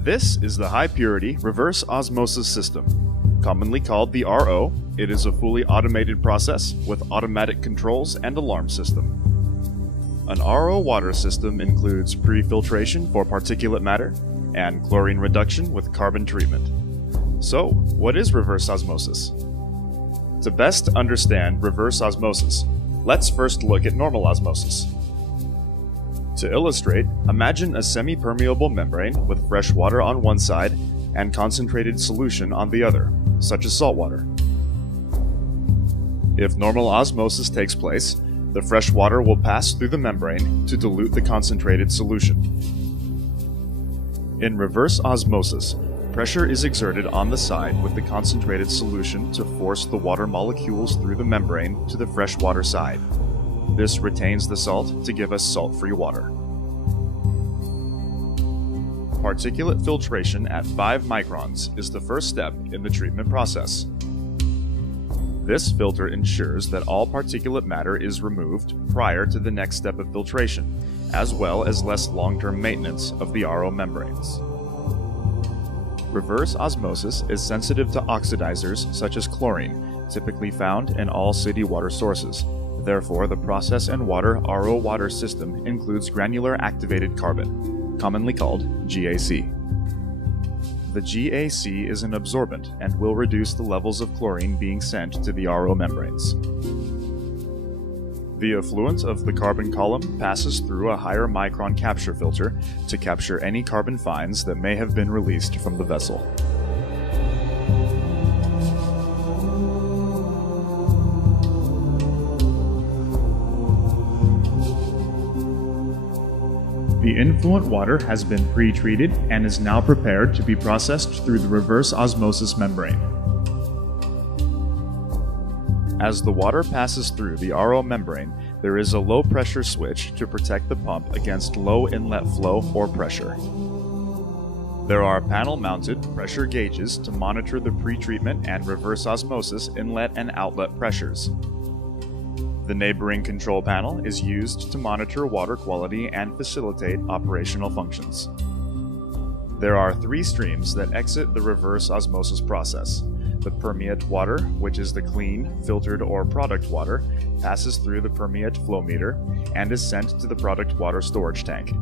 This is the high-purity reverse osmosis system. Commonly called the RO, it is a fully automated process with automatic controls and alarm system. An RO water system includes pre-filtration for particulate matter and chlorine reduction with carbon treatment. So, what is reverse osmosis? To best understand reverse osmosis, let's first look at normal osmosis. To illustrate, imagine a semi-permeable membrane with fresh water on one side and concentrated solution on the other, such as salt water. If normal osmosis takes place, the fresh water will pass through the membrane to dilute the concentrated solution. In reverse osmosis, pressure is exerted on the side with the concentrated solution to force the water molecules through the membrane to the freshwater side. This retains the salt to give us salt-free water. Particulate filtration at 5 microns is the first step in the treatment process. This filter ensures that all particulate matter is removed prior to the next step of filtration, as well as less long-term maintenance of the RO membranes. Reverse osmosis is sensitive to oxidizers such as chlorine, typically found in all city water sources. Therefore, the process and water RO water system includes granular activated carbon, commonly called GAC. The GAC is an absorbent and will reduce the levels of chlorine being sent to the RO membranes. The effluent of the carbon column passes through a higher micron capture filter to capture any carbon fines that may have been released from the vessel. The influent water has been pre-treated and is now prepared to be processed through the reverse osmosis membrane. As the water passes through the RO membrane, there is a low pressure switch to protect the pump against low inlet flow or pressure. There are panel-mounted pressure gauges to monitor the pre-treatment and reverse osmosis inlet and outlet pressures. The neighboring control panel is used to monitor water quality and facilitate operational functions. There are 3 streams that exit the reverse osmosis process. The permeate water, which is the clean, filtered, or product water, passes through the permeate flow meter and is sent to the product water storage tank.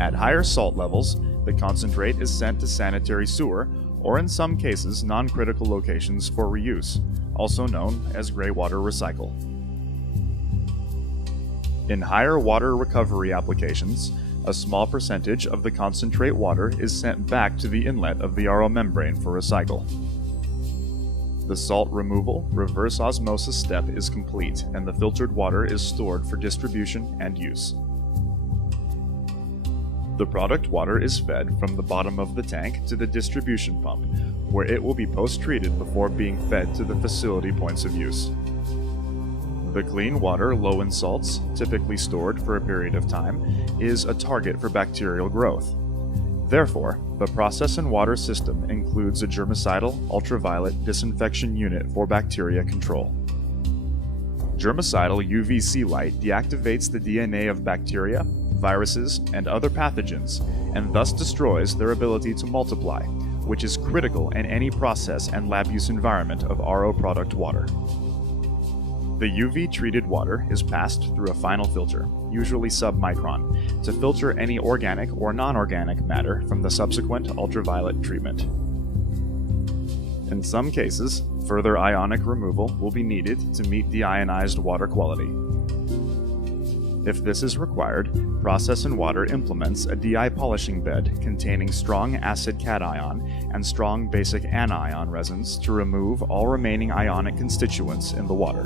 At higher salt levels, the concentrate is sent to sanitary sewer, or in some cases non-critical locations for reuse, also known as gray water recycle. In higher water recovery applications, a small percentage of the concentrate water is sent back to the inlet of the RO membrane for recycle. The salt removal reverse osmosis step is complete and the filtered water is stored for distribution and use. The product water is fed from the bottom of the tank to the distribution pump, where it will be post-treated before being fed to the facility points of use. The clean water low in salts, typically stored for a period of time, is a target for bacterial growth. Therefore, the process and water system includes a germicidal ultraviolet disinfection unit for bacteria control. Germicidal UVC light deactivates the DNA of bacteria, viruses, and other pathogens, and thus destroys their ability to multiply, which is critical in any process and lab use environment of RO product water. The UV-treated water is passed through a final filter, usually sub-micron, to filter any organic or non-organic matter from the subsequent ultraviolet treatment. In some cases, further ionic removal will be needed to meet deionized water quality. If this is required, Process and Water implements a DI polishing bed containing strong acid cation and strong basic anion resins to remove all remaining ionic constituents in the water.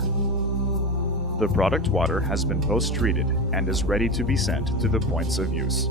The product water has been post-treated and is ready to be sent to the points of use.